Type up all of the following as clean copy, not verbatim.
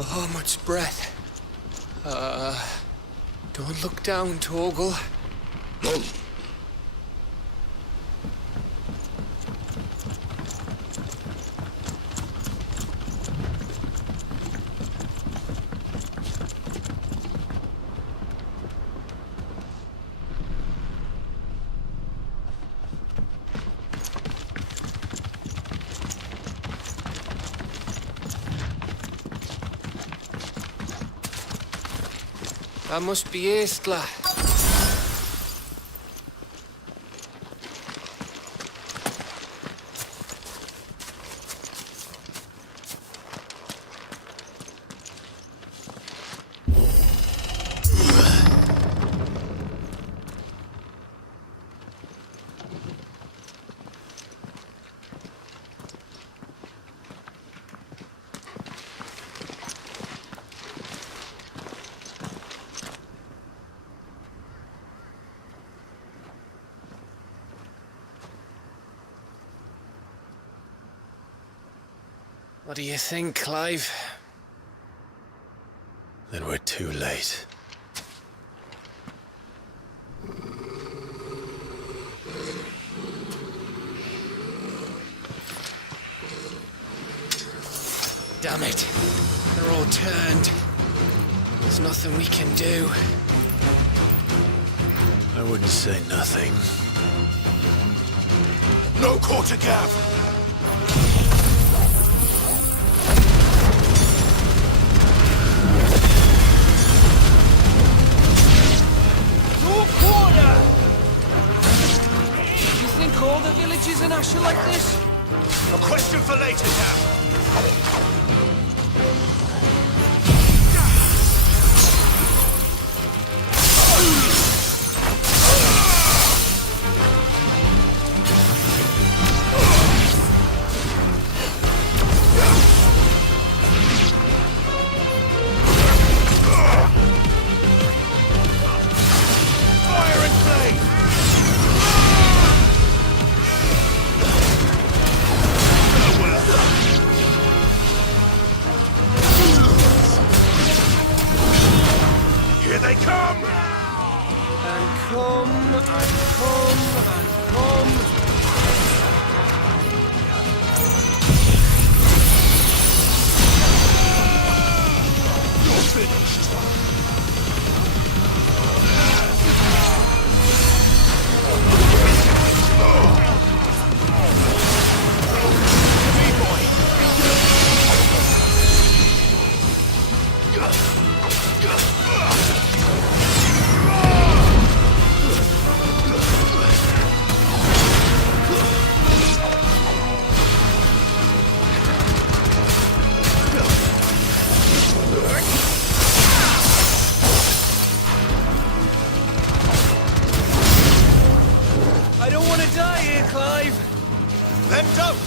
Oh, much breath. Don't look down, Torgal. That must be Estla. What do you think, Clive? Then we're too late. Damn it. They're all turned. There's nothing we can do. I wouldn't say nothing. No quarter gap! All the villages in Asher like this? A question for later, Cap. Then don't!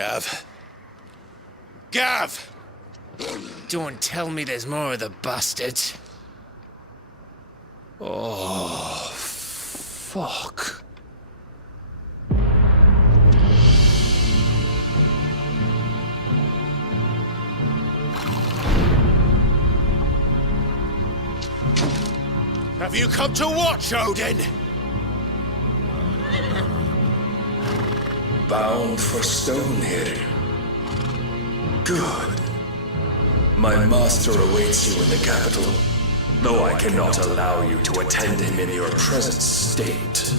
Gav. Gav! Don't tell me there's more of the bastards. Oh, fuck. Have you come to watch, Odin? Bound for Stonehill. Good. My master awaits you in the capital, though I cannot allow you to attend him in your present state.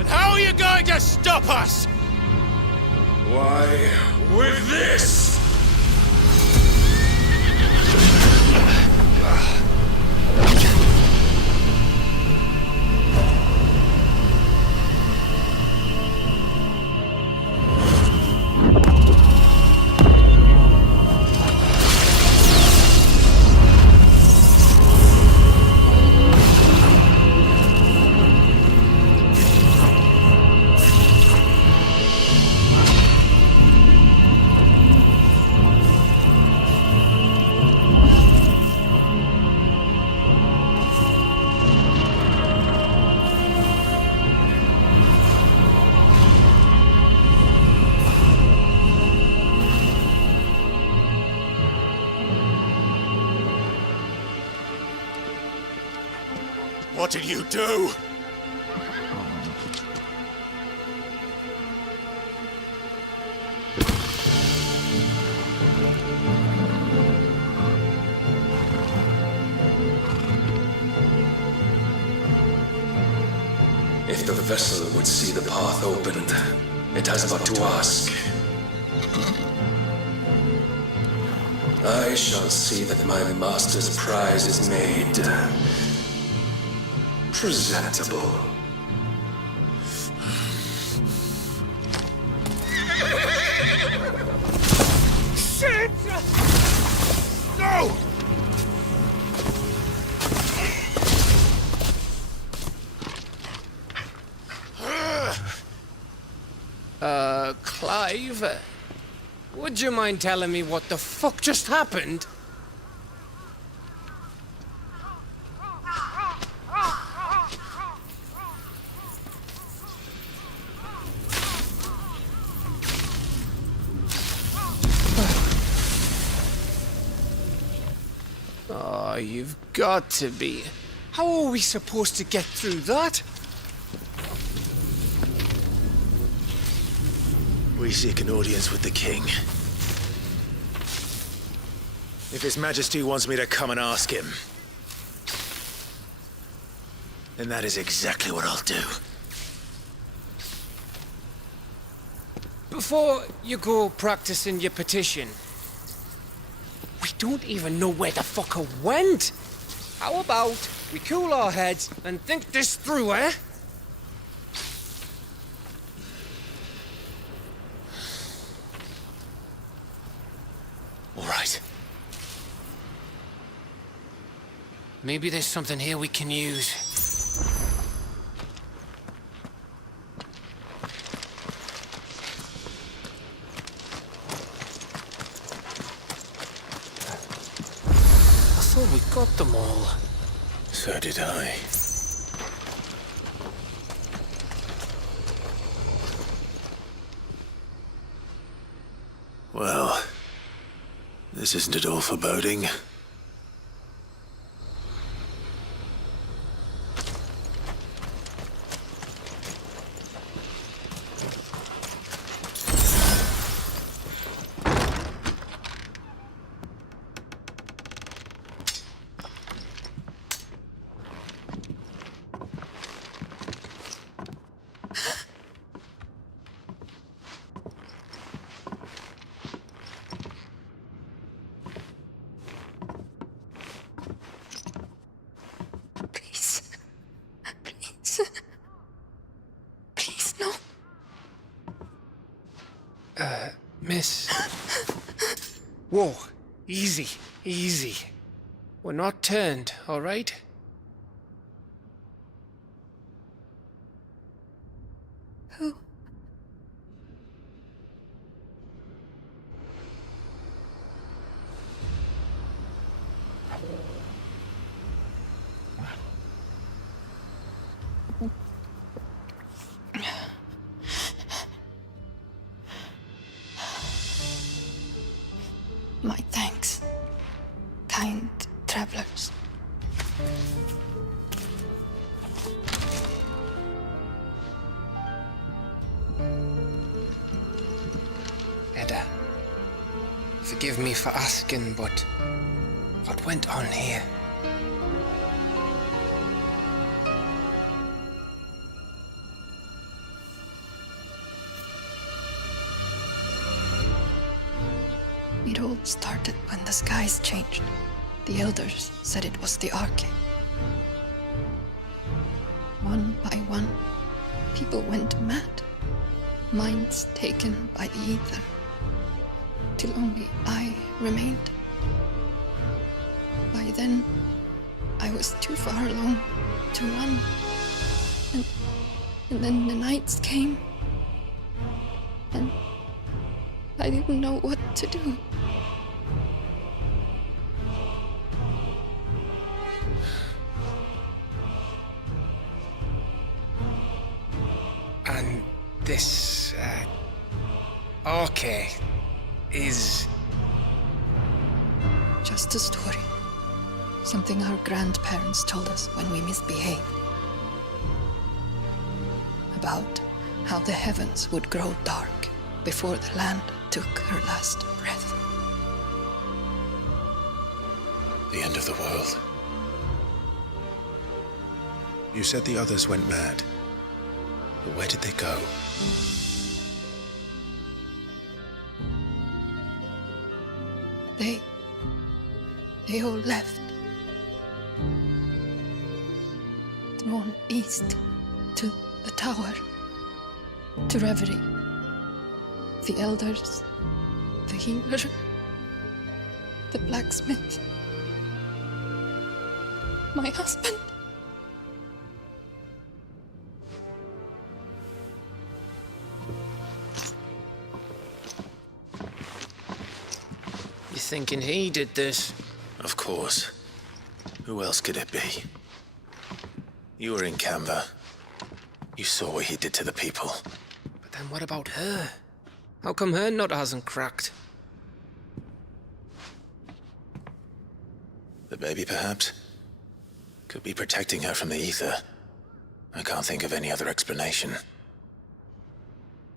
And how are you going to stop us? Why, with this! What did you do? If the vessel would see the path opened, it has but to ask. I shall see that my master's prize is made presentable. Shit! No! Clive? Would you mind telling me what the fuck just happened? Oh, you've got to be. How are we supposed to get through that? We seek an audience with the king. If His Majesty wants me to come and ask him, then that is exactly what I'll do. Before you go practicing your petition, we don't even know where the fucker went. How about we cool our heads and think this through, eh? All right. Maybe there's something here we can use. I thought we got them all. So did I. Well, this isn't at all foreboding. Please, no. Miss. Whoa, easy, easy. We're not turned, all right? Who? My thanks, kind travelers. Edda, forgive me for asking, but what went on here? It all started when the skies changed. The elders said it was the Arche. One by one, people went mad, minds taken by the ether, till only I remained. By then, I was too far along to run. And then the nights came, and I didn't know what to do. And this, Arche is... Just a story. Something our grandparents told us when we misbehaved. About how the heavens would grow dark before the land took her last breath. The end of the world. You said the others went mad. But where did they go? They all left. Drawn east to the tower, to reverie. The elders, the healer, the blacksmith, my husband. You thinking he did this? Of course. Who else could it be? You were in Canva. You saw what he did to the people. But then what about her? How come her nut hasn't cracked? The baby, perhaps? Could be protecting her from the ether. I can't think of any other explanation.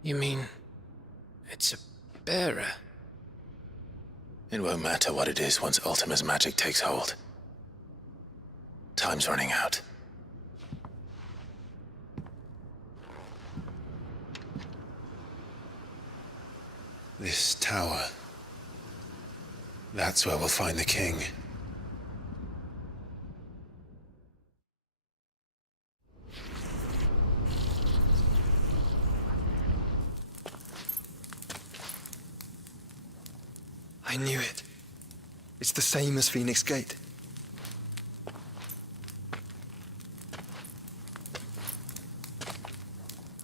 You mean... it's a bearer? It won't matter what it is once Ultima's magic takes hold. Time's running out. This tower. That's where we'll find the king. I knew it. It's the same as Phoenix Gate.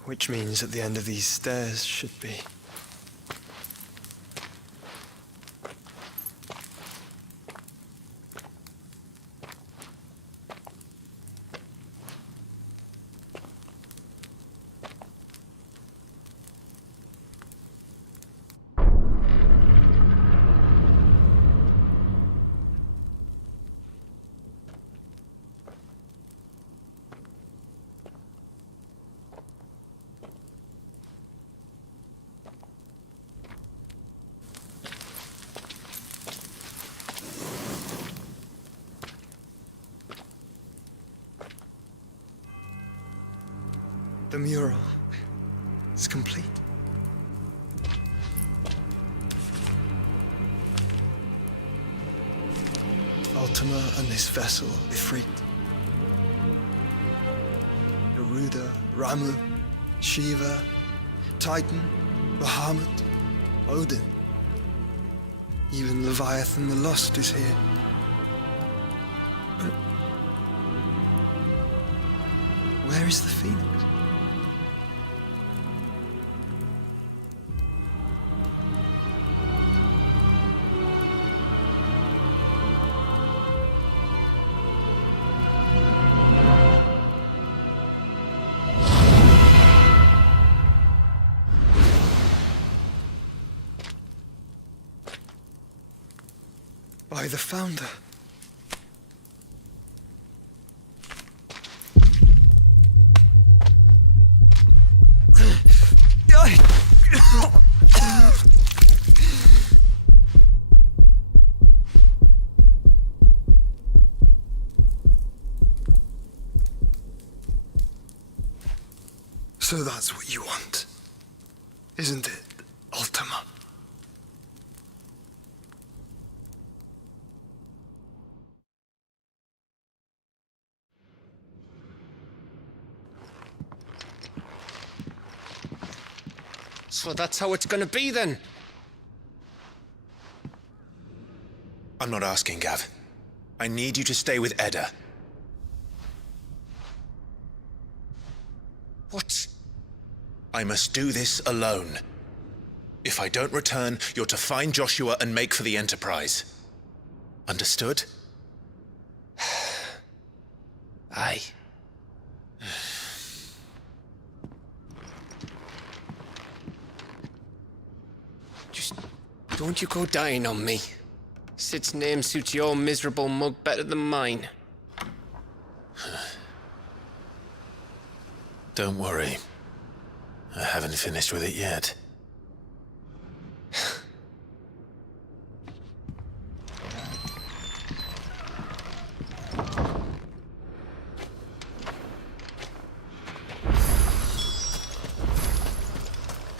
Which means at the end of these stairs should be... The mural is complete. Ultima and this vessel, Ifrit. Garuda, Ramu, Shiva, Titan, Bahamut, Odin. Even Leviathan the Lost is here. But where is the Phoenix? by the Founder. So that's what you want, isn't it, Ultima? So that's how it's gonna be then? I'm not asking, Gav. I need you to stay with Edda. What? I must do this alone. If I don't return, you're to find Joshua and make for the Enterprise. Understood? Aye. Just don't you go dying on me. Sid's name suits your miserable mug better than mine. Don't worry. I haven't finished with it yet.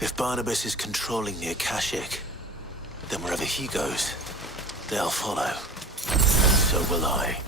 If Barnabas is controlling the Akashic, then wherever he goes, they'll follow. And so will I.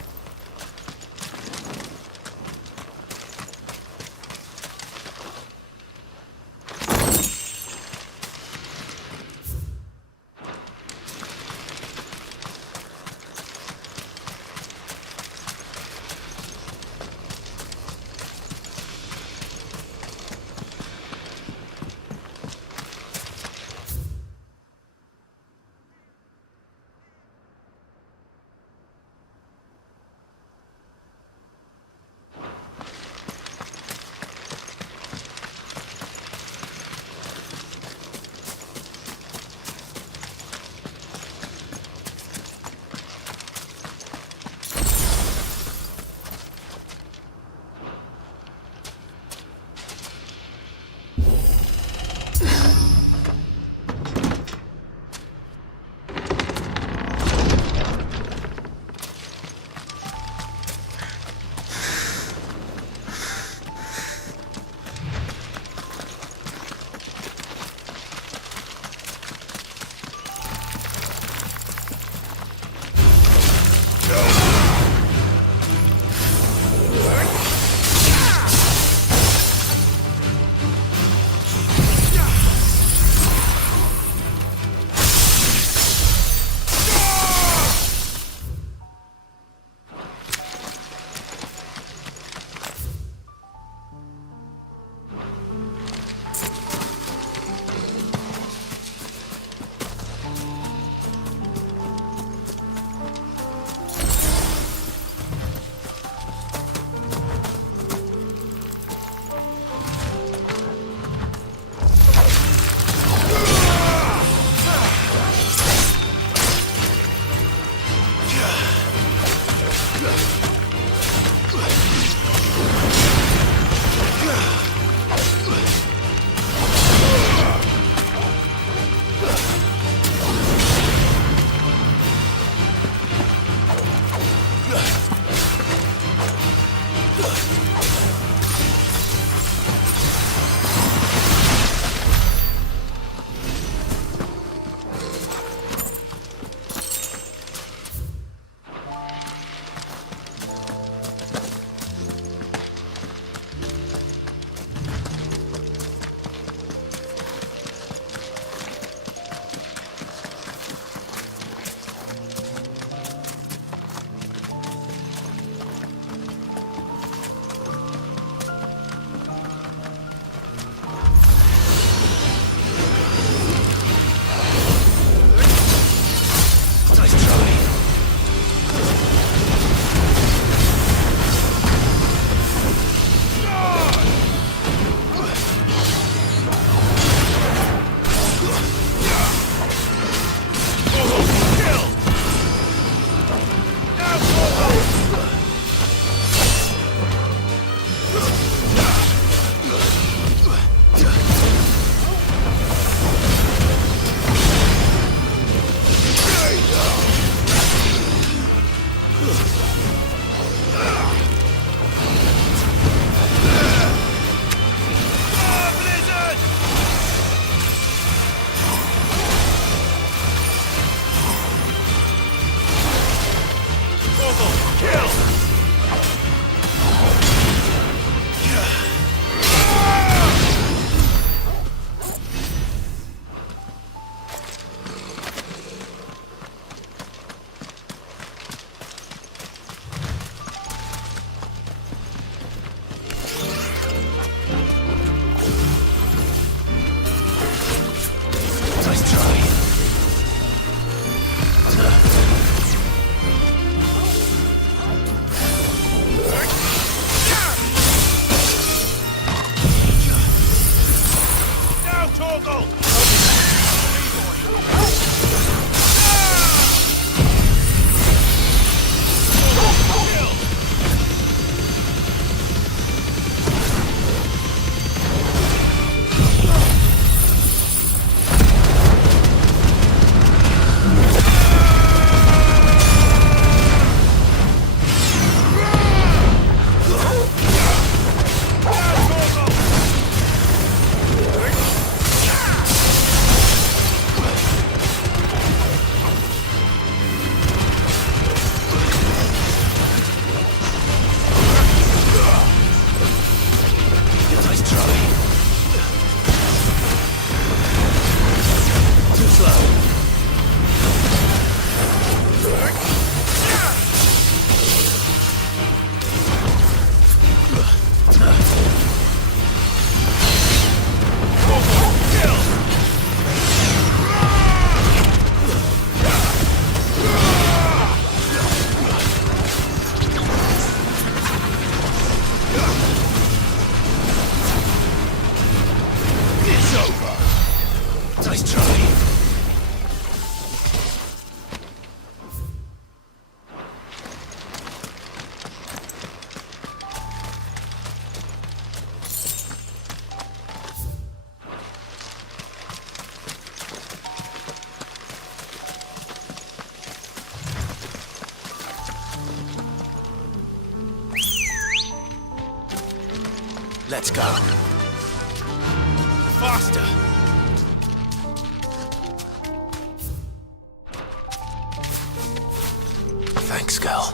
Nice try. Let's go. Faster! Thanks, girl.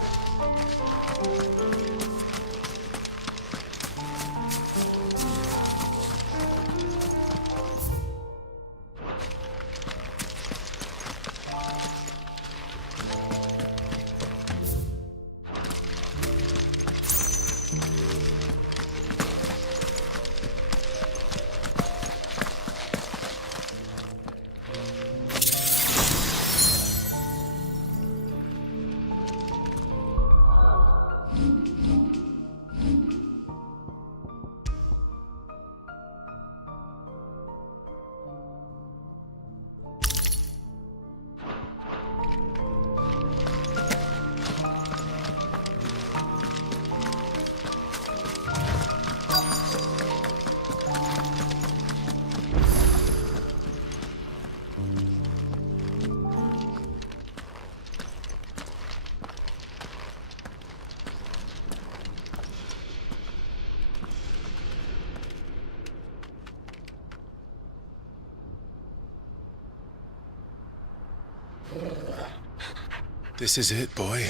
This is it, boy.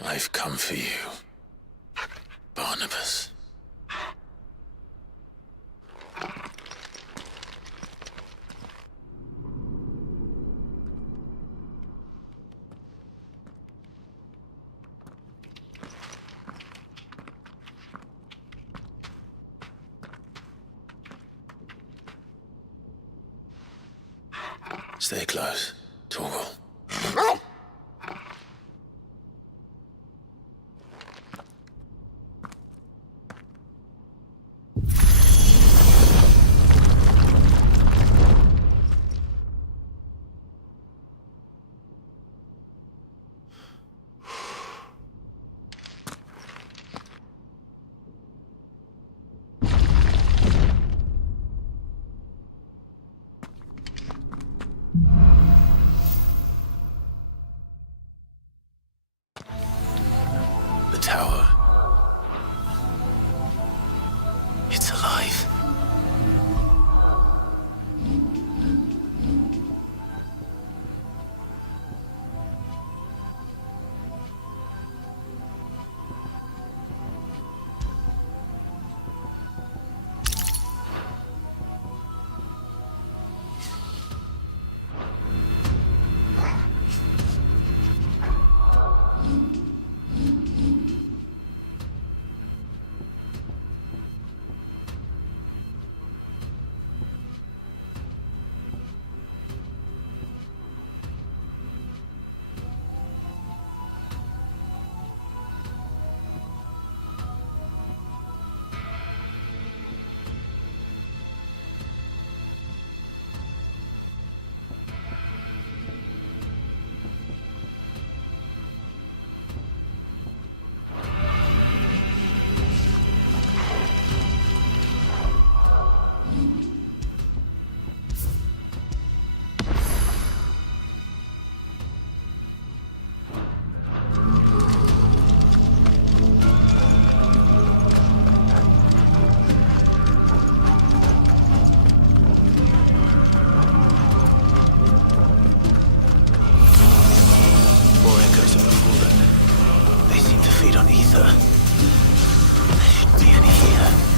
I've come for you, Barnabas. Stay close, Torgal. The tower. It's alive. feed on ether. There should be any here.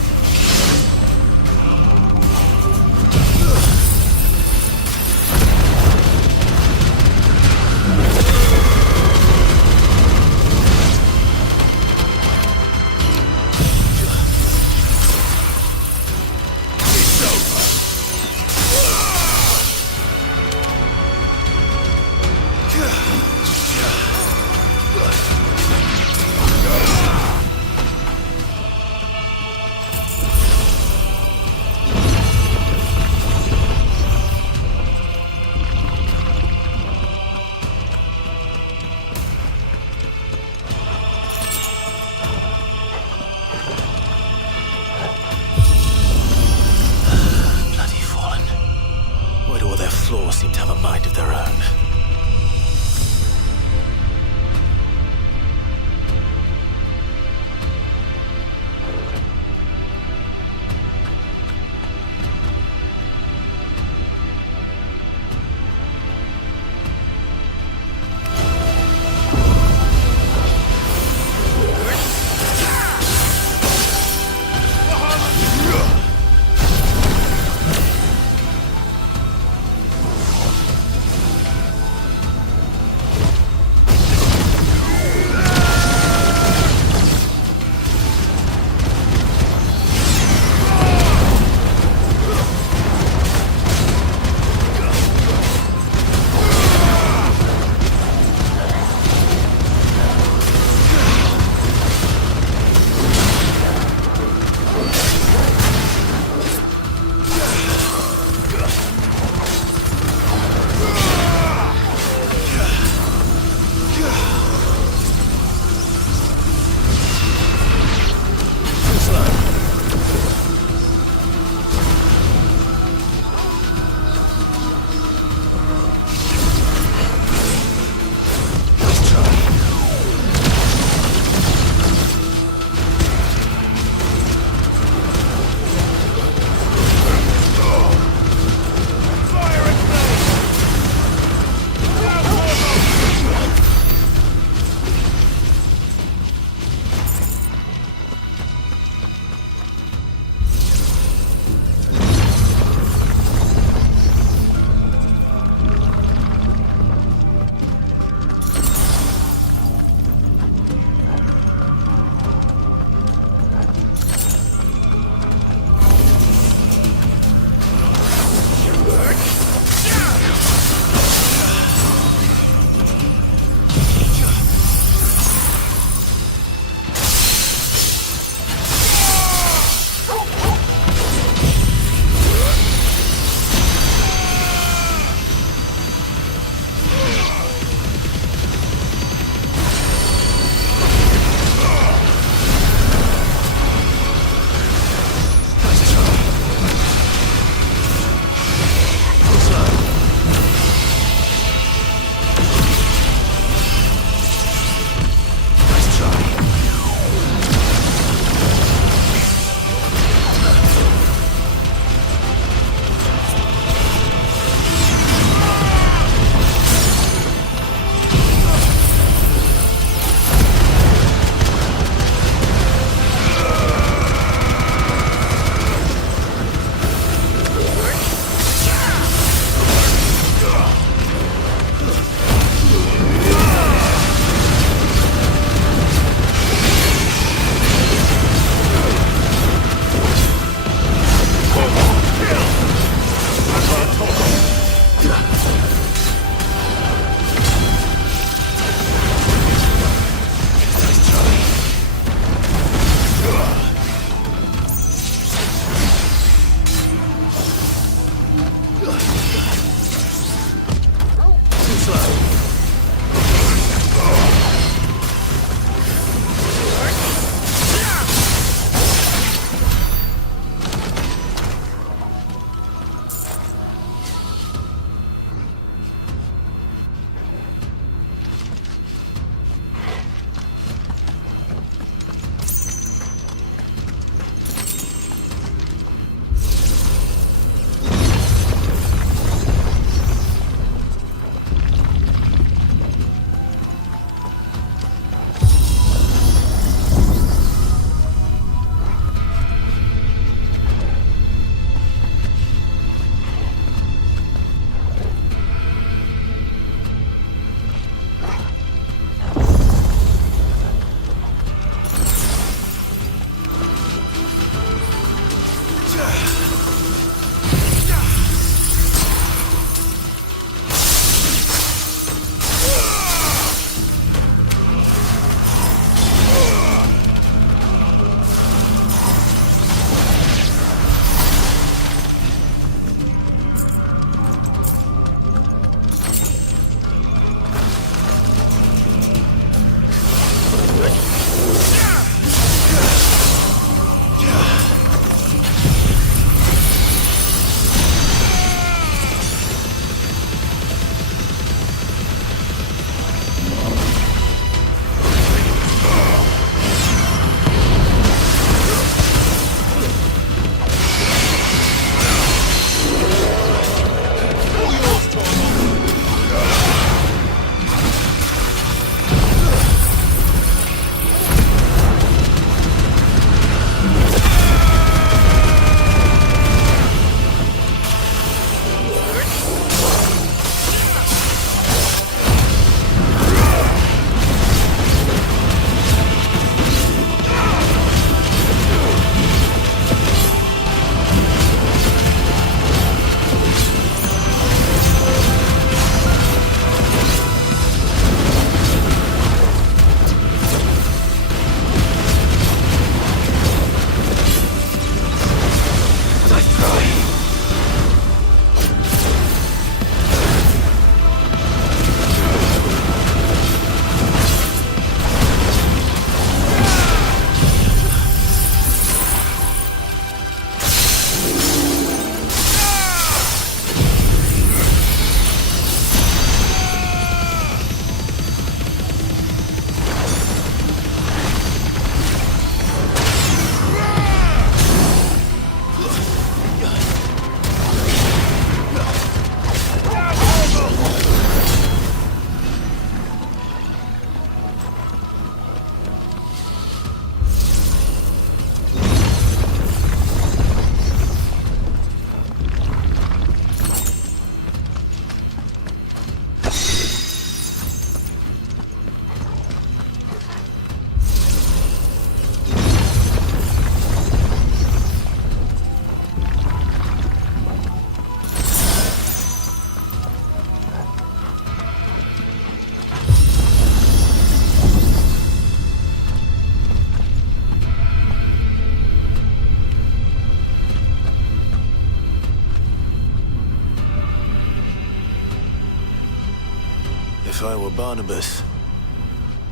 If I were Barnabas,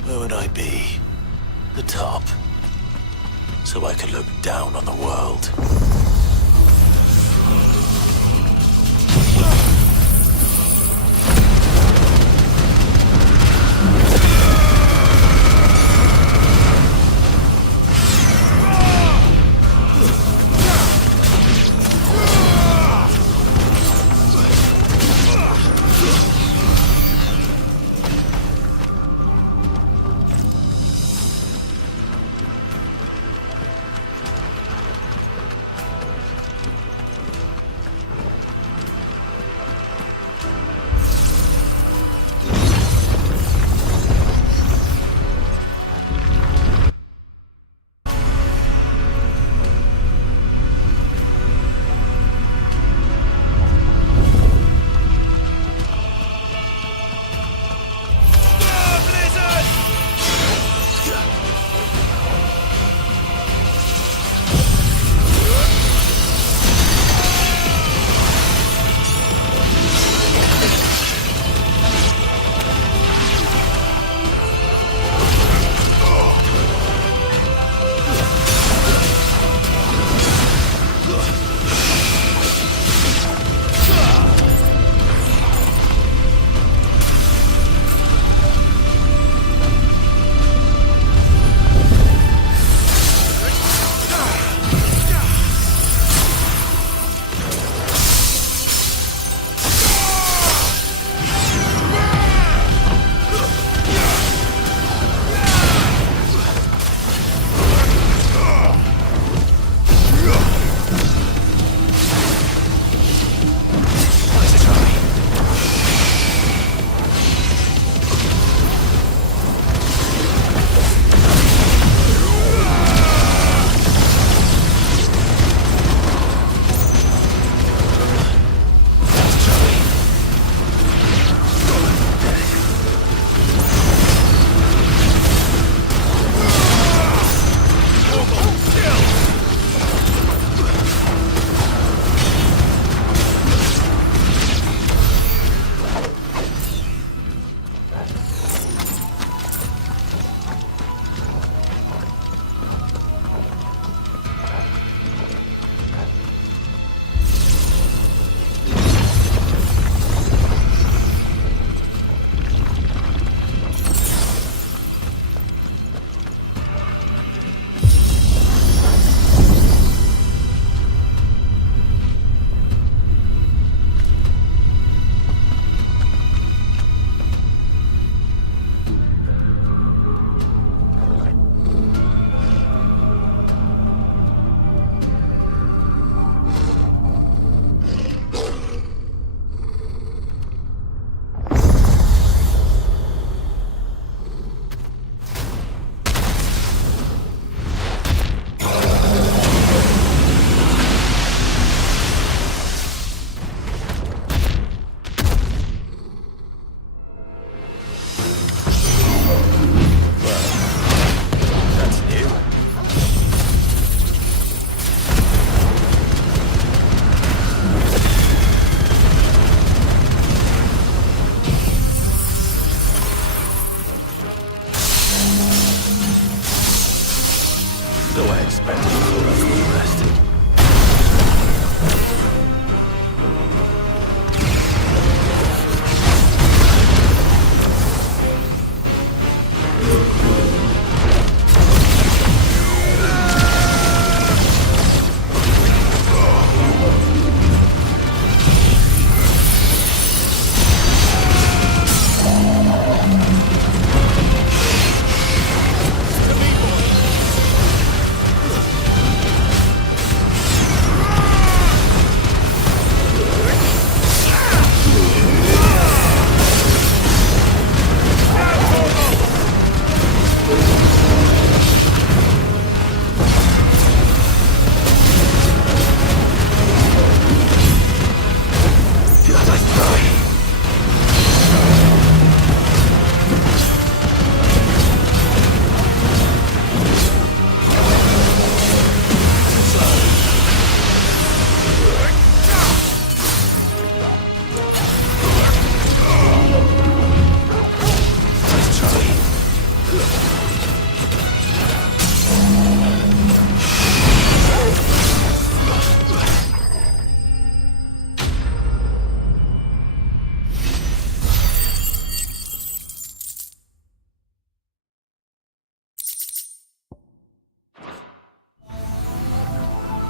where would I be? The top. So I could look down on the world.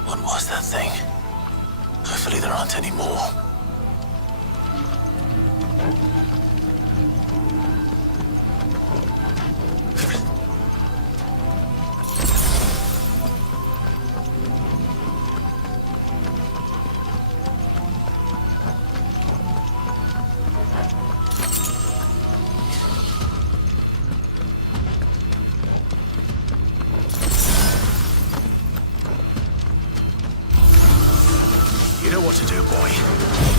What was that thing? Hopefully there aren't any more. You know what to do, boy.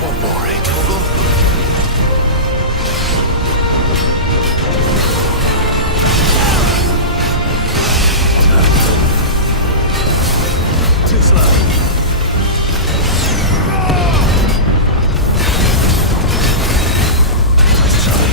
one more, eh, Koval? Too slow. Let's try.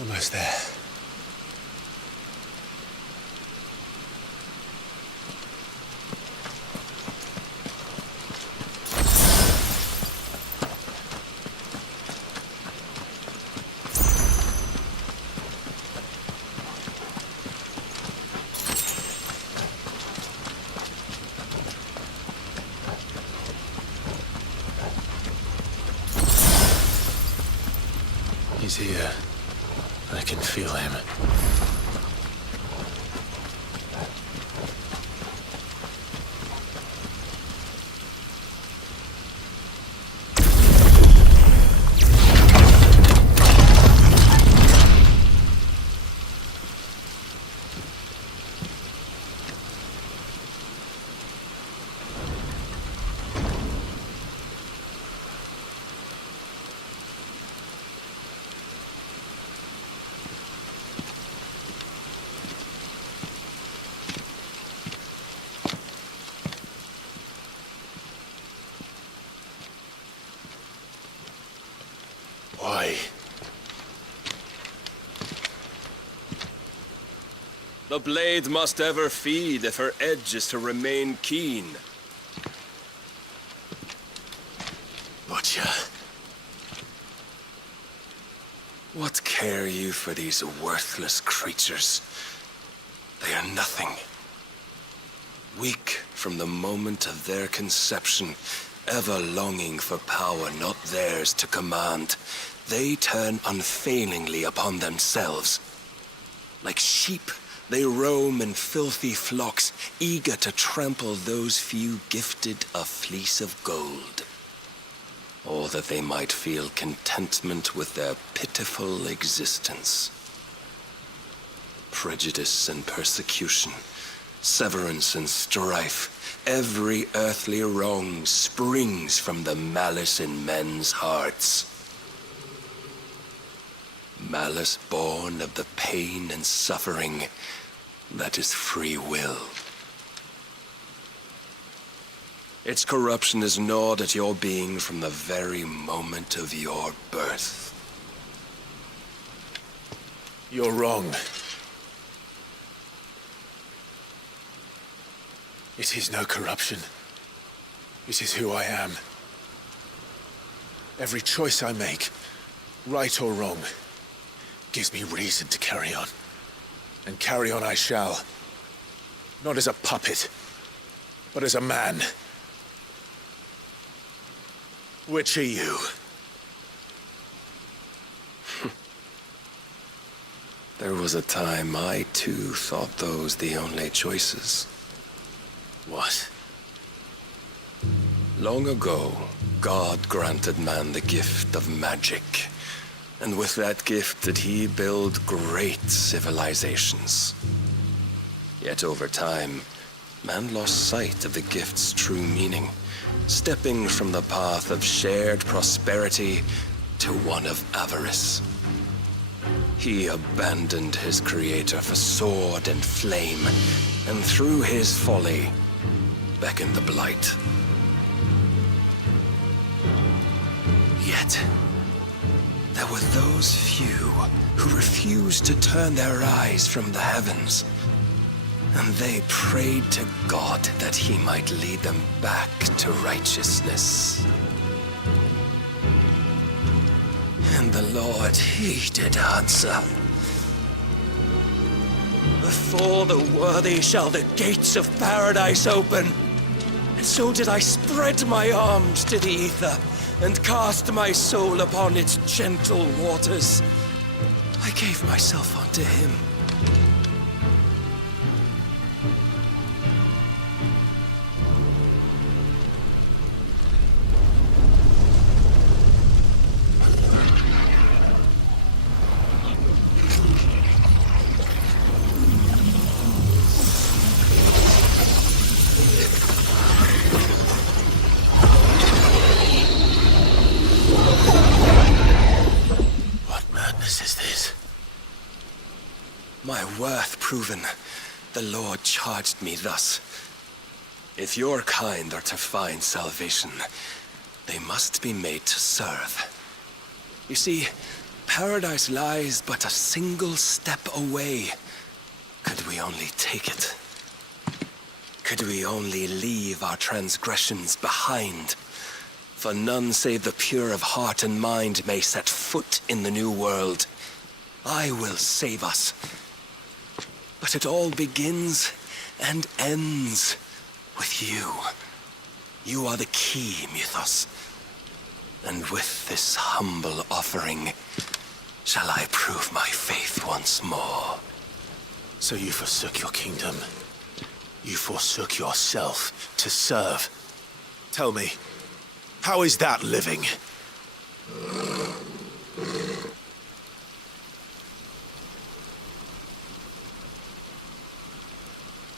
Almost there. He's here. I can feel him. Why? The blade must ever feed if her edge is to remain keen. Butcher. What care you for these worthless creatures? They are nothing. Weak from the moment of their conception, ever longing for power not theirs to command. they turn unfailingly upon themselves. Like sheep, they roam in filthy flocks, eager to trample those few gifted a fleece of gold. Or that they might feel contentment with their pitiful existence. Prejudice and persecution, severance and strife, every earthly wrong springs from the malice in men's hearts. Malice born of the pain and suffering that is free will. Its corruption is gnawed at your being from the very moment of your birth. You're wrong. It is no corruption. It is who I am. Every choice I make, right or wrong, gives me reason to carry on. And carry on I shall. Not as a puppet, but as a man. Which are you? There was a time I too thought those the only choices. What? Long ago, God granted man the gift of magic. And with that gift did he build great civilizations. Yet over time, man lost sight of the gift's true meaning, stepping from the path of shared prosperity to one of avarice. He abandoned his creator for sword and flame, and through his folly, beckoned the blight. Yet, there were those few who refused to turn their eyes from the heavens, and they prayed to God that he might lead them back to righteousness. And the Lord, he did answer. Before the worthy shall the gates of paradise open. And so did I spread my arms to the ether, and cast my soul upon its gentle waters. I gave myself unto him. My worth proven, the Lord charged me thus. If your kind are to find salvation, they must be made to serve. You see, paradise lies but a single step away. Could we only take it? Could we only leave our transgressions behind? For none save the pure of heart and mind may set foot in the new world. I will save us. But it all begins and ends with you. You are the key, Mythos. And with this humble offering, shall I prove my faith once more. So you forsook your kingdom. You forsook yourself to serve. Tell me, how is that living?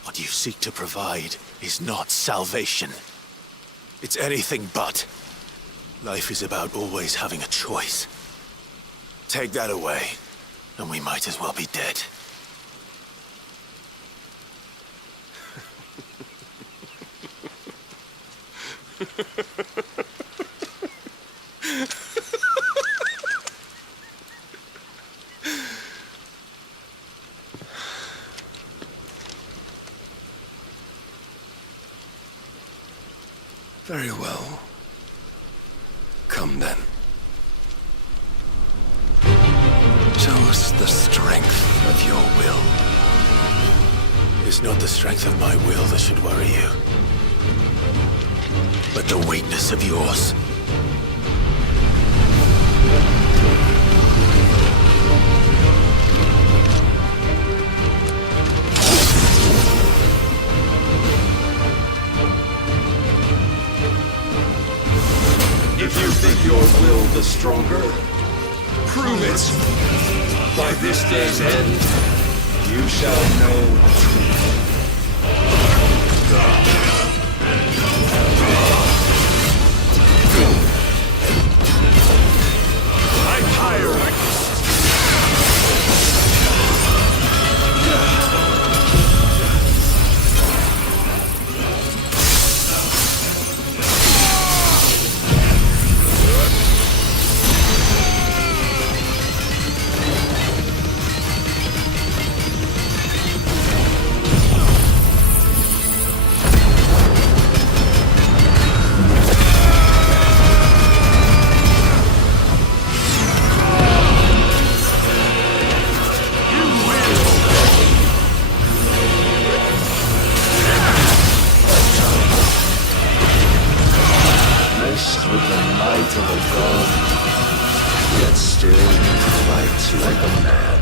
What you seek to provide is not salvation. It's anything but. Life is about always having a choice. Take that away, and we might as well be dead. Very well. Come then. Show us the strength of your will. It's not the strength of my will that should worry you, but the weakness of yours. grow the stronger. Prove it! By this day's end, you shall know the truth. I'm tired! With the might of a god, yet still fight like a man.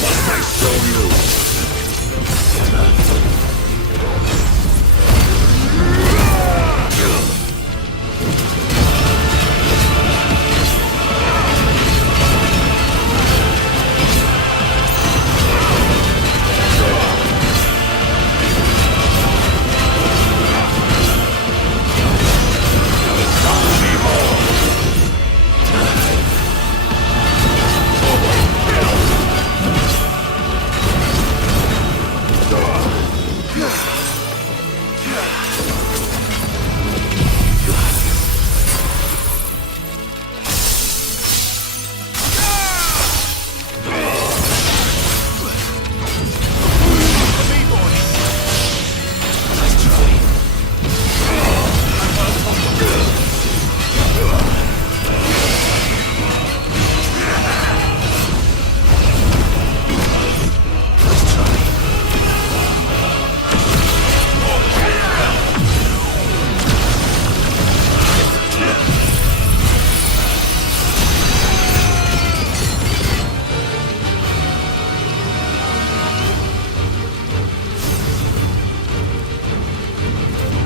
Must I show you?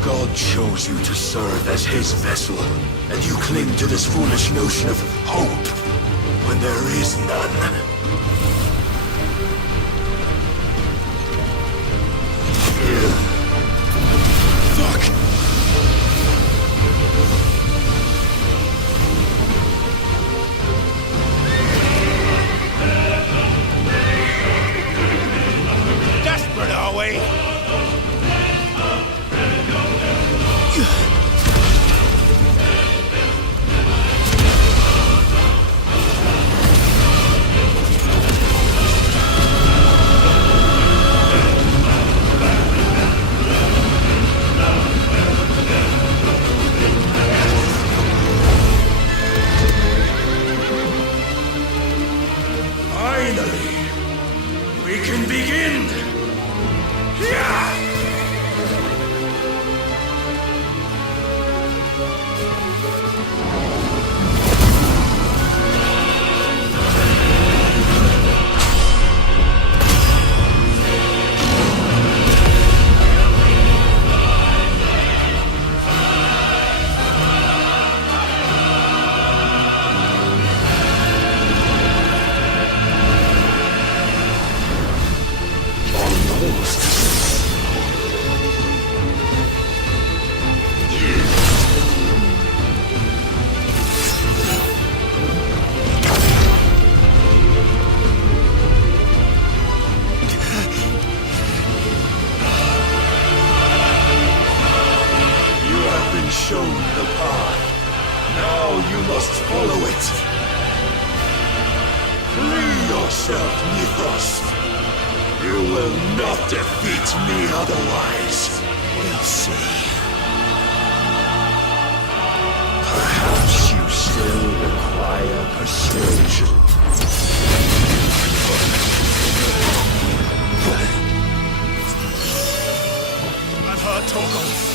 God chose you to serve as his vessel, and you cling to this foolish notion of hope when there is none. Fuck! Desperate, are we? Finally, we can begin! Yeah! Shown the path. Now you must follow it. Free yourself, Mythos. You will not defeat me otherwise. We'll see. Perhaps you still require persuasion. I've heard talk of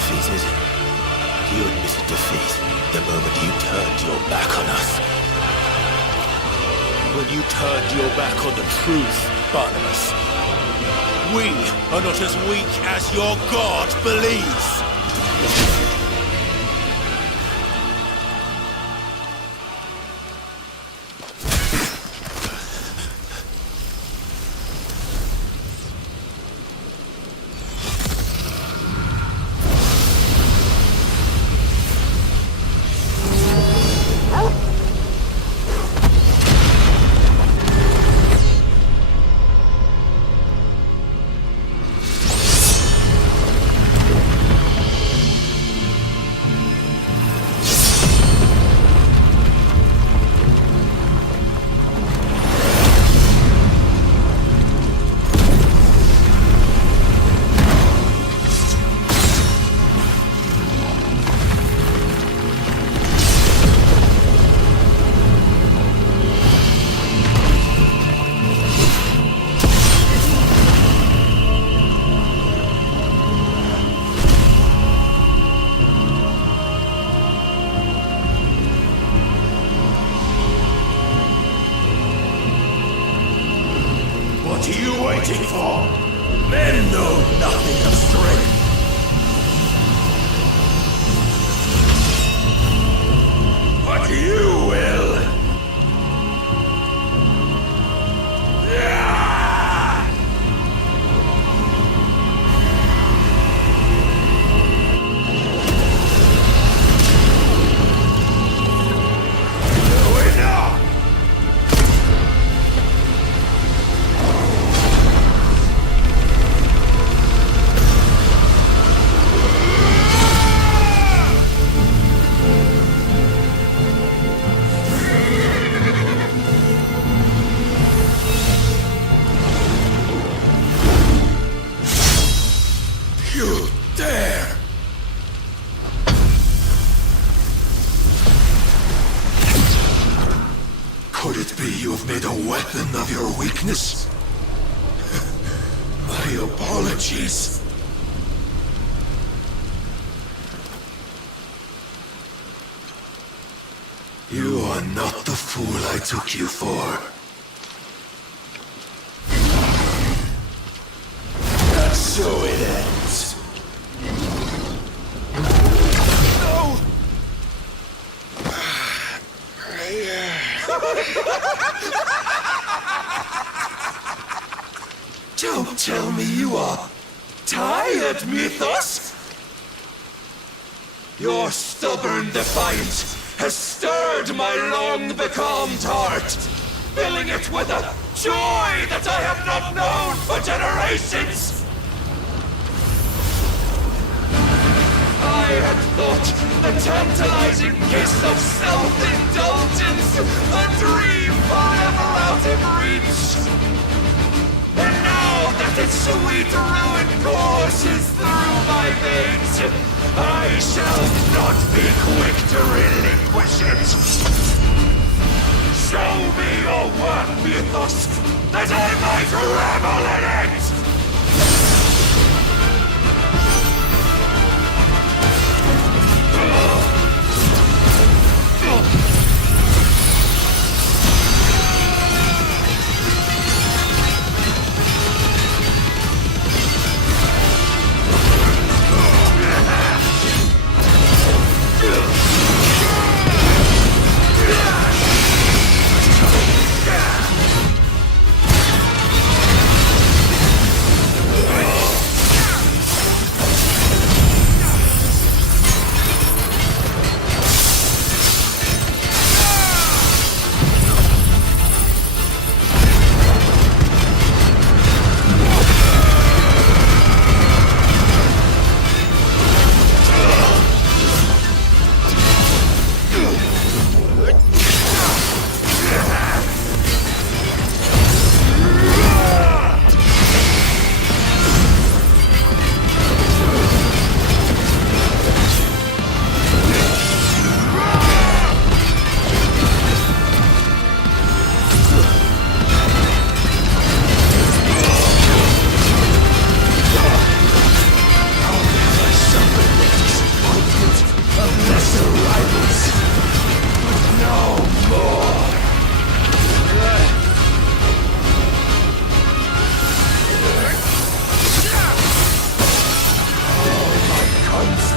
defeated. You admitted defeat the moment you turned your back on us. When you turned your back on the truth, Barnabas. We are not as weak as your God believes. What are you waiting for? Men know nothing of strength. But you will. Enough! You dare! Could it be you have made a weapon of your weakness? My apologies. You are not the fool I took you for. And so it ends. No! Don't tell me you are tired, Mythos! Your stubborn defiance has stirred my long-becalmed heart, filling it with a joy that I have not known for generations! I had thought the tantalizing kiss of self-indulgence a dream forever out of reach. And now that its sweet ruin courses through my veins, I shall not be quick to relinquish it. Show me your work, Mythos, that I might revel in it!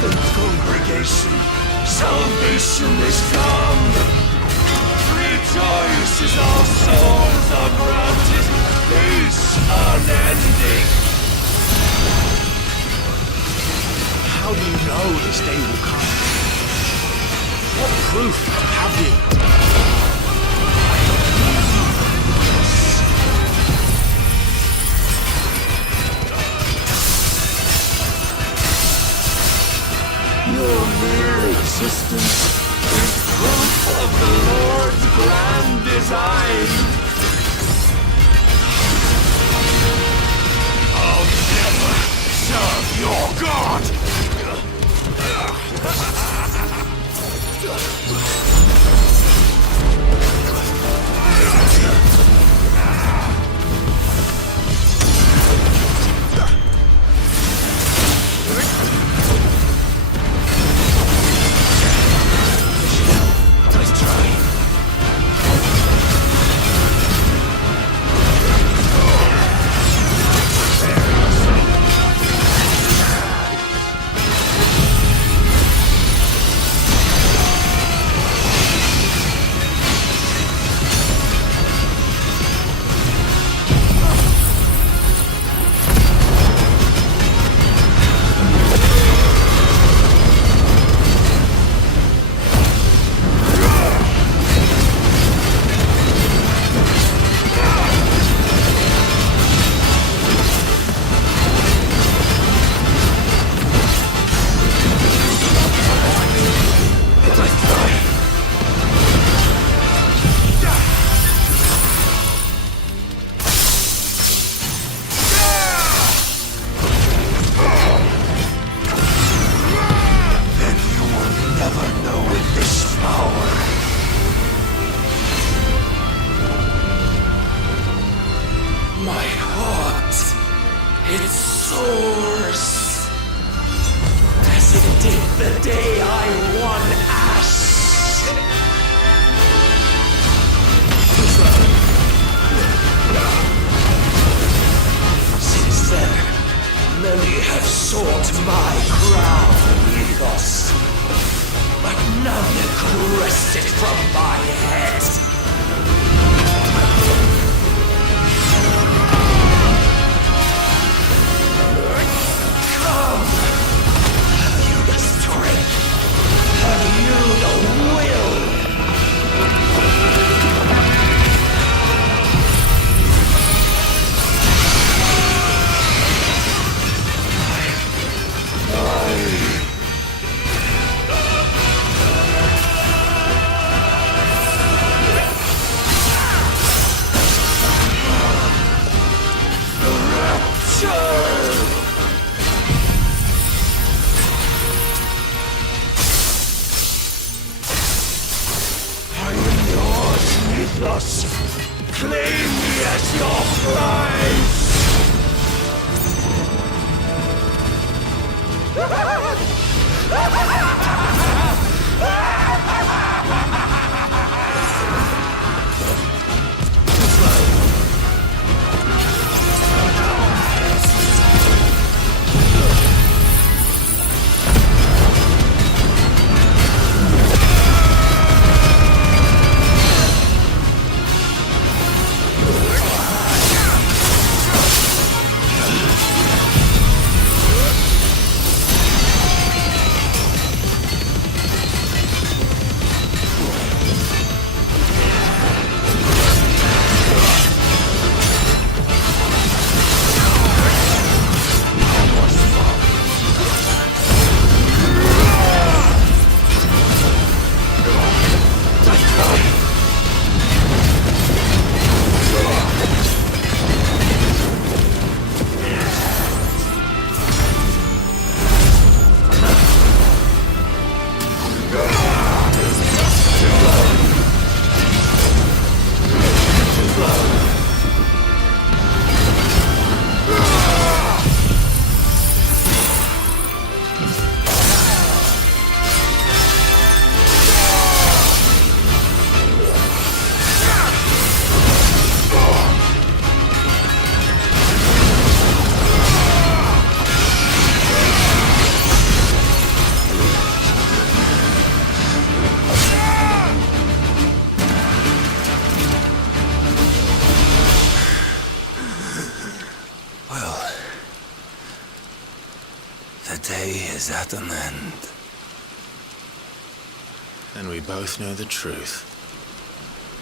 triumphant congregation. Salvation is come. Rejoice as our souls are granted peace unending. How do you know this day will come? What proof have you? Your mere existence is proof of the Lord's grand design. I'll never serve your God! My heart, it soars, as it did the day I won Ash. Since then, many have sought my crown, Ethos, but none could wrest it from my head. Come! Have you the strength? Have you the will? Thus, claim me as your prize! at an end. And we both know the truth.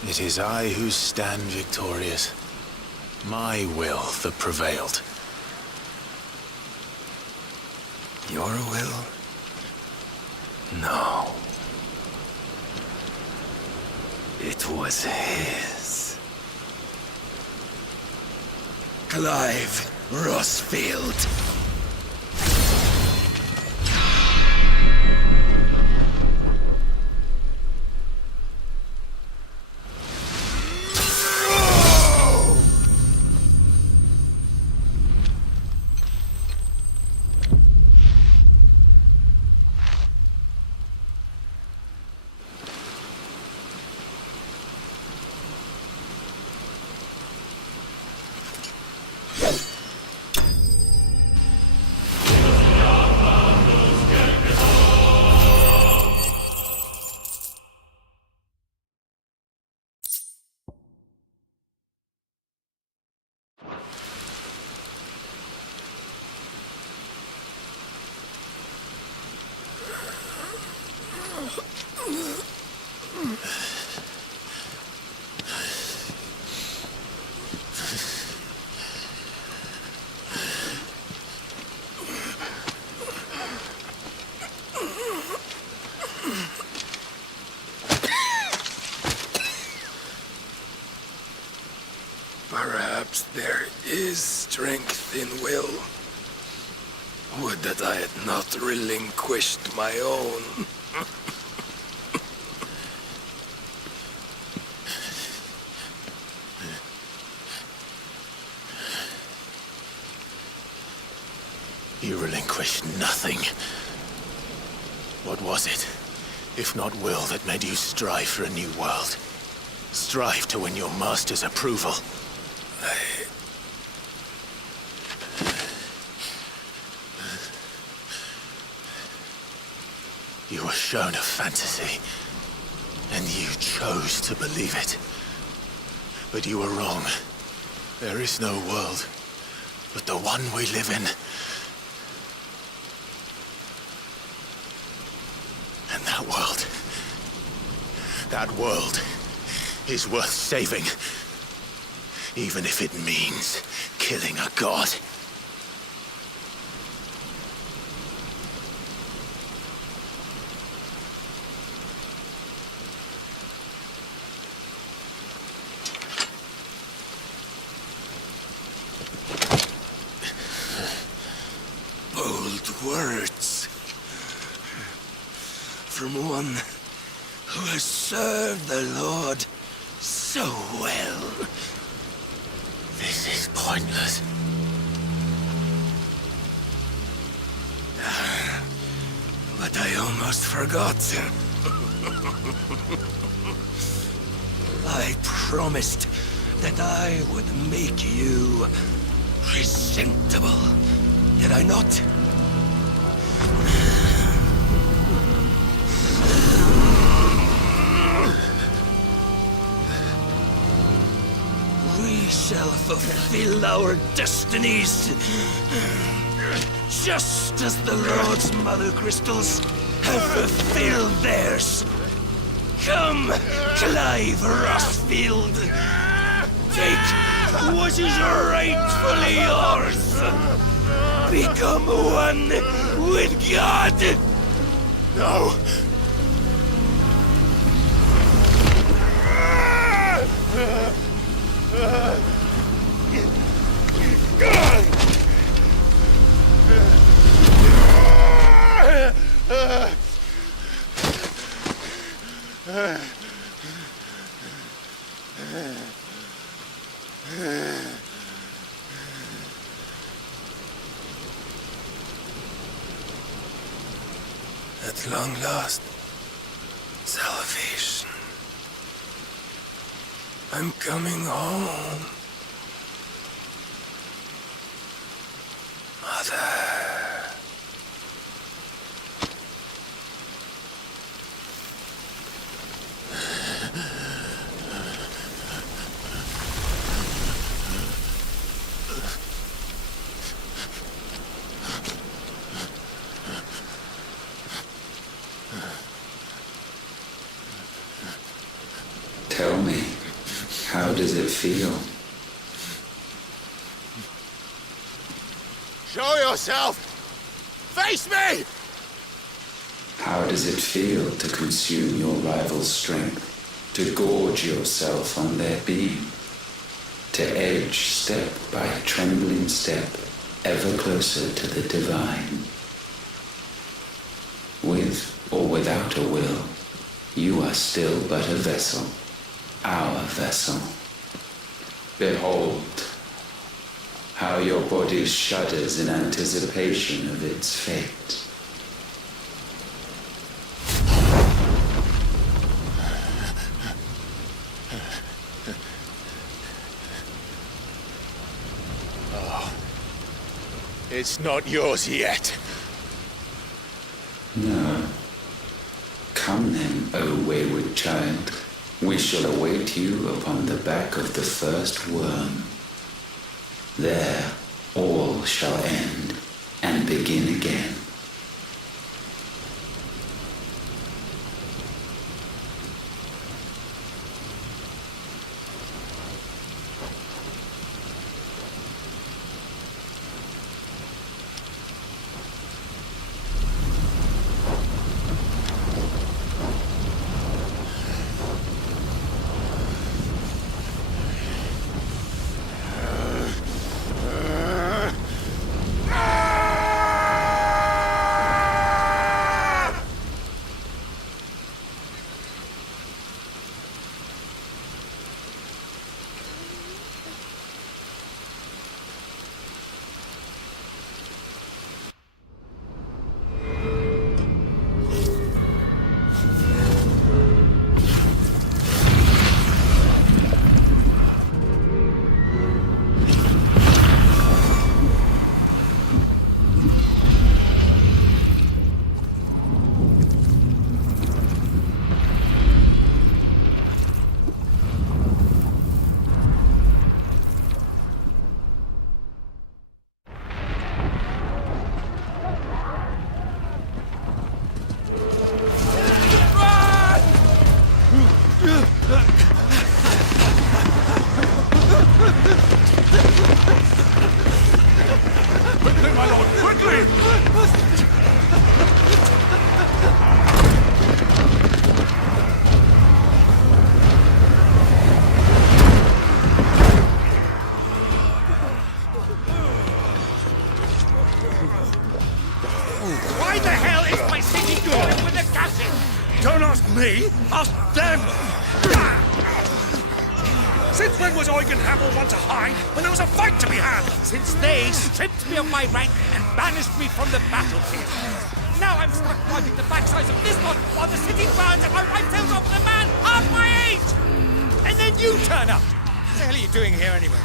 It is I who stand victorious. My will that prevailed. Your will? No. It was his. Clive Rossfield. Perhaps there is strength in will. Would that I had not relinquished my own. You relinquished nothing. What was it, if not will, that made you strive for a new world? Strive to win your master's approval? You were shown a fantasy, and you chose to believe it. But you were wrong. There is no world, but the one we live in. And that world is worth saving, even if it means killing a god. Bold words from one who has served the Lord so well. This is pointless. But I almost forgot. I promised that I would make you presentable. Did I not? We shall fulfill our destinies, just as the Lord's Mother Crystals have fulfilled theirs. Come, Clive Rossfield. Take what is rightfully yours. Become one with God. No! At long last, salvation. I'm coming home. Mother. Tell me, how does it feel? Show yourself! Face me! How does it feel to consume your rival's strength, to gorge yourself on their beam, to edge step by trembling step ever closer to the divine? With or without a will, you are still but a vessel, our vessel. Behold, how your body shudders in anticipation of its fate. It's not yours yet. No. Come then, O wayward child. We shall await you upon the back of the first worm. There all shall end and begin again. Quickly, my lord, quickly! Why the hell is my city going with the casting? Don't ask me, ask them! Since when was Eugen Hamel one to hide when there was a fight to be had? Since they stripped me of my rank and banished me from the battlefield. Now I'm stuck wiping the backsides of this lot while the city burns and I wipe tails off with a man half my age! And then you turn up! What the hell are you doing here anyway?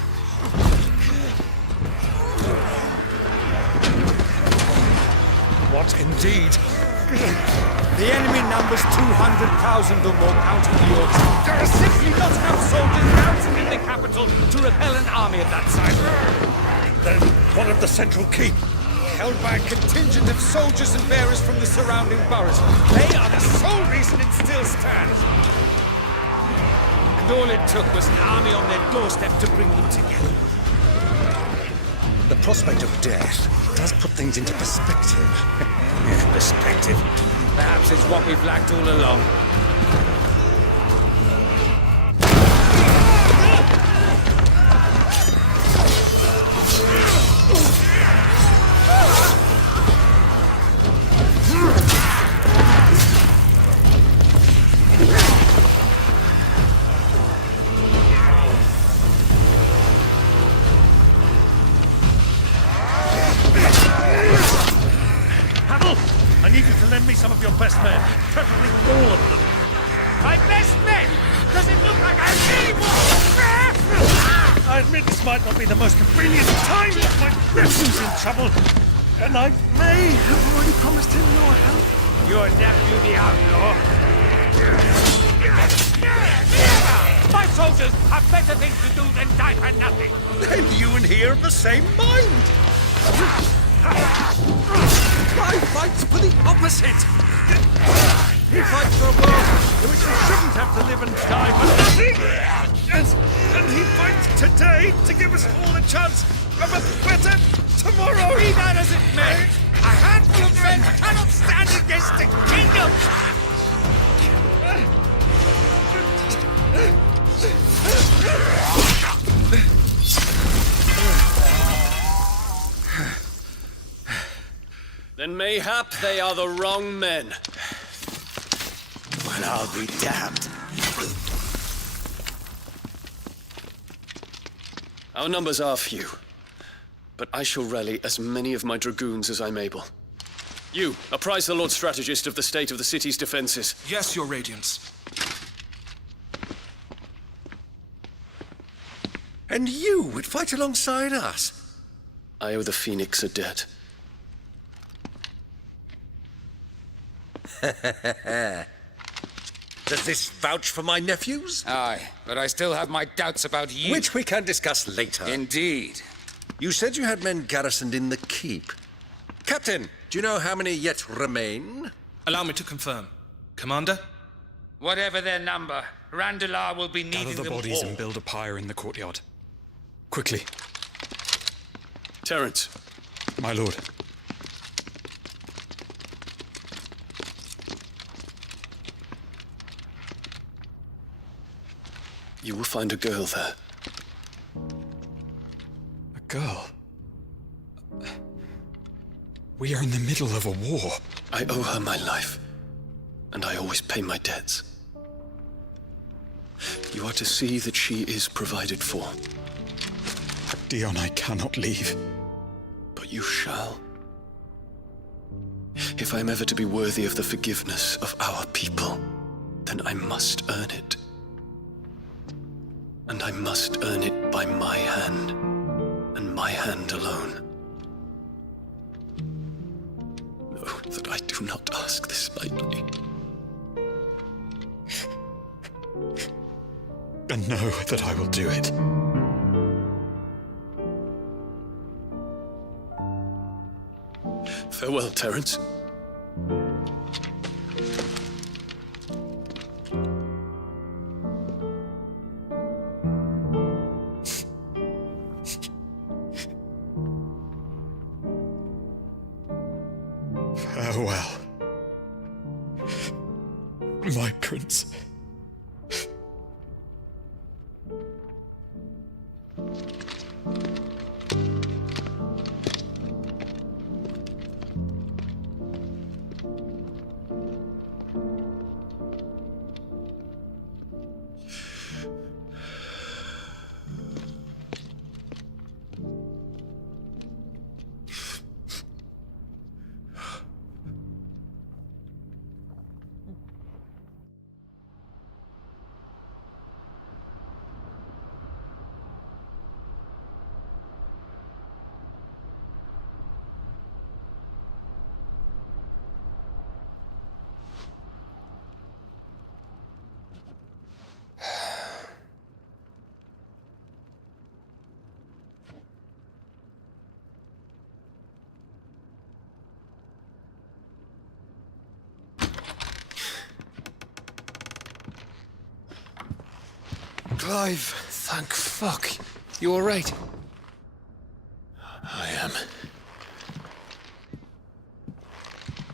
What indeed? The enemy numbers 200,000 or more counting yours. There are simply not enough soldiers garrisoned in the capital to repel an army of that size. Then what of the central keep? Held by a contingent of soldiers and bearers from the surrounding boroughs. They are the sole reason it still stands. And all it took was an army on their doorstep to bring them together. The prospect of death does put things into perspective. Perspective. Perhaps it's what we've lacked all along. I need you to lend me some of your best men, preferably all of them. My best men! Does it look like I'm anymore? I admit this might not be the most convenient time, but my nephew's in trouble, and I may have already promised him your help. Your nephew, the outlaw. My soldiers have better things to do than die for nothing. Then you and he are of the same mind. I fight for the opposite. He fights for a world in which we shouldn't have to live and die for nothing! And he fights today to give us all a chance of a better tomorrow! Be that as it may, a handful of men cannot stand against the kingdom! Then mayhap they are the wrong men. Well, I'll be damned. Our numbers are few, but I shall rally as many of my dragoons as I'm able. You, apprise the Lord Strategist of the state of the city's defenses. Yes, Your Radiance. And you would fight alongside us? I owe the Phoenix a debt. Does this vouch for my nephews? Aye, but I still have my doubts about you. Which we can discuss later. Indeed. You said you had men garrisoned in the keep. Captain, do you know how many yet remain? Allow me to confirm. Commander? Whatever their number, Randalar will be needing Gather the them bodies all. and build a pyre in the courtyard. Quickly. Terence. My lord. You will find a girl there. A girl? We are in the middle of a war. I owe her my life, and I always pay my debts. You are to see that she is provided for. Dion, I cannot leave. But you shall. If I am ever to be worthy of the forgiveness of our people, then I must earn it. And I must earn it by my hand, and my hand alone. Know that I do not ask this lightly. And know that I will do it. Farewell, Terence. Farewell, my prince. Clive. Thank fuck. You alright? I am.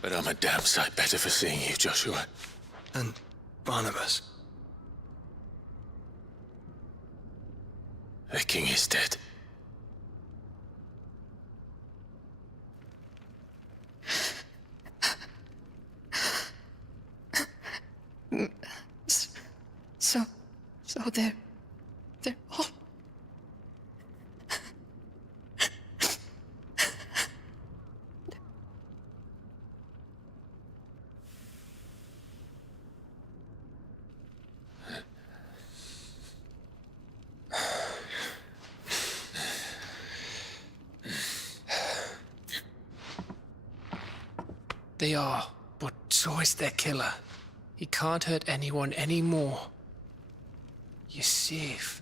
But I'm a damn sight better for seeing you, Joshua. And Barnabas. The king is dead. So they're all... They are, but so is their killer. He can't hurt anyone anymore. You're safe.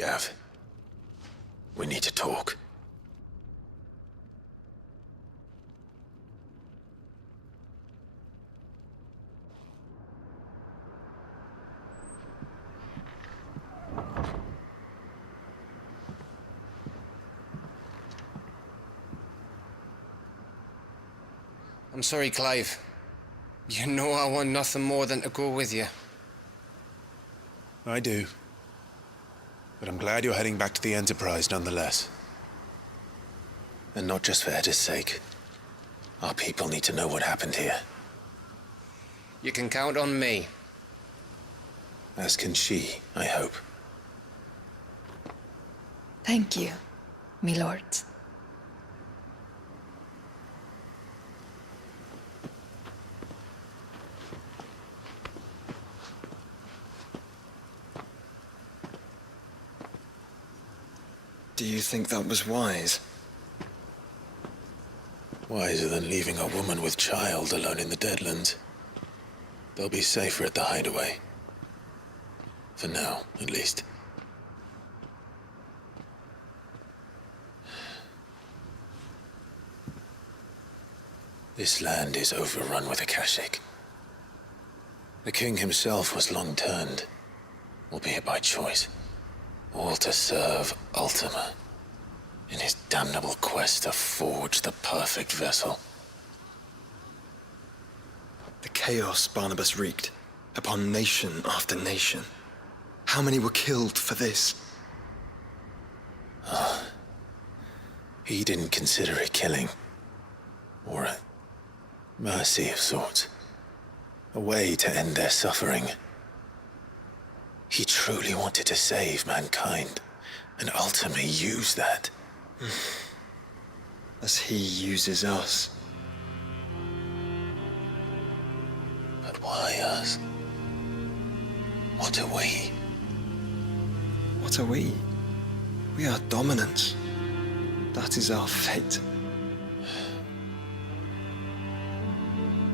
Gav. We need to talk. I'm sorry, Clive. You know I want nothing more than to go with you. I do. But I'm glad you're heading back to the Enterprise nonetheless. And not just for Edda's sake. Our people need to know what happened here. You can count on me. As can she, I hope. Thank you, my lords. Do you think that was wise? Wiser than leaving a woman with child alone in the Deadlands. They'll be safer at the hideaway. For now, at least. This land is overrun with Akashic. The king himself was long turned, albeit by choice, all to serve Ultima in his damnable quest to forge the perfect vessel. The chaos Barnabas wreaked upon nation after nation. How many were killed for this? He didn't consider it killing, or a mercy of sorts, a way to end their suffering. He truly wanted to save mankind, and ultimately used that. As he uses us. But why us? What are we? What are we? We are dominance. That is our fate.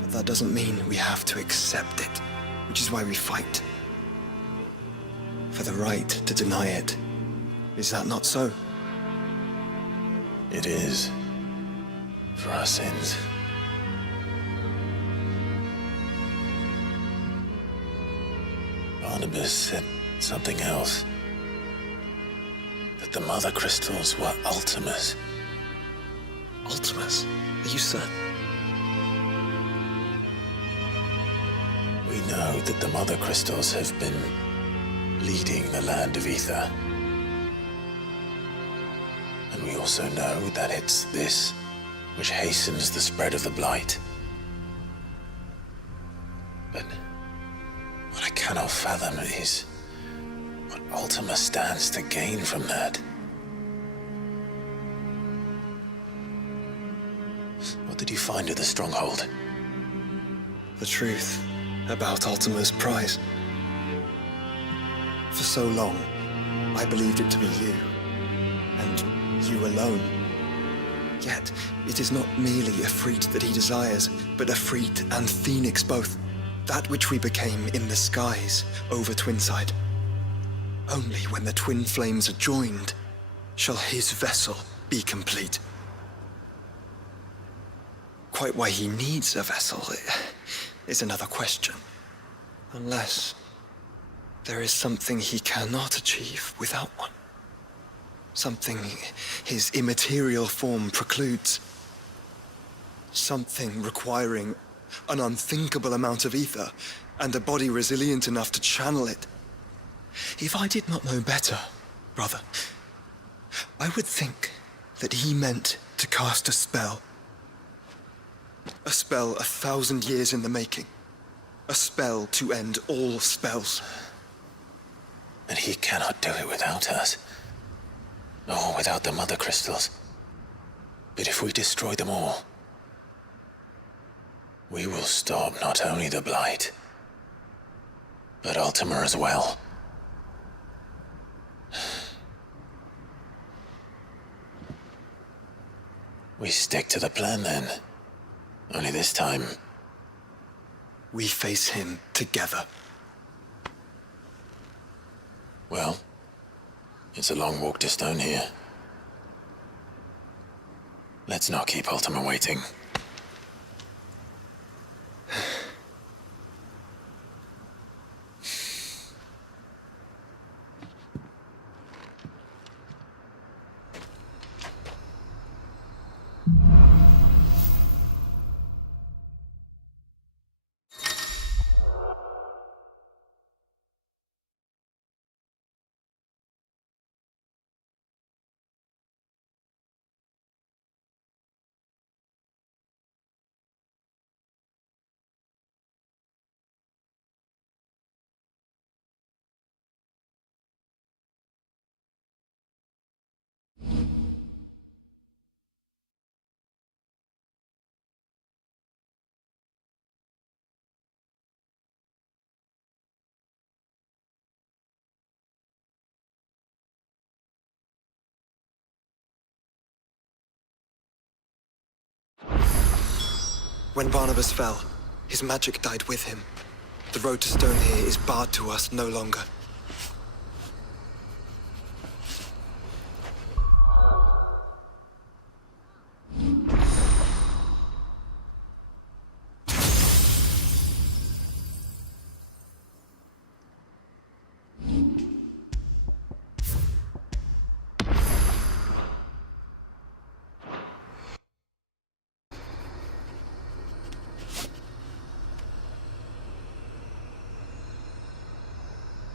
But that doesn't mean we have to accept it, which is why we fight. For the right to deny it. Is that not so? It is. For our sins. Barnabas said something else. That the Mother Crystals were Ultimas. Ultimas? Are you certain? We know that the Mother Crystals have been leading the land of Ether. And we also know that it's this which hastens the spread of the Blight. But what I cannot fathom is what Ultima stands to gain from that. What did you find at the Stronghold? The truth about Ultima's prize. For so long, I believed it to be you, and you alone. Yet, it is not merely Ifrit that he desires, but Ifrit and Phoenix both. That which we became in the skies over Twinside. Only when the twin flames are joined shall his vessel be complete. Quite why he needs a vessel is another question. Unless there is something he cannot achieve without one. Something his immaterial form precludes. Something requiring an unthinkable amount of ether and a body resilient enough to channel it. If I did not know better, brother, I would think that he meant to cast a spell. A spell 1,000 years in the making. A spell to end all spells. And he cannot do it without us. Nor without the Mother Crystals. But if we destroy them all, we will stop not only the Blight, but Ultima as well. We stick to the plan then. Only this time, we face him together. well, It's a long walk to Stone here. Let's not keep Ultima waiting. When Barnabas fell, his magic died with him. The road to Stone here is barred to us no longer.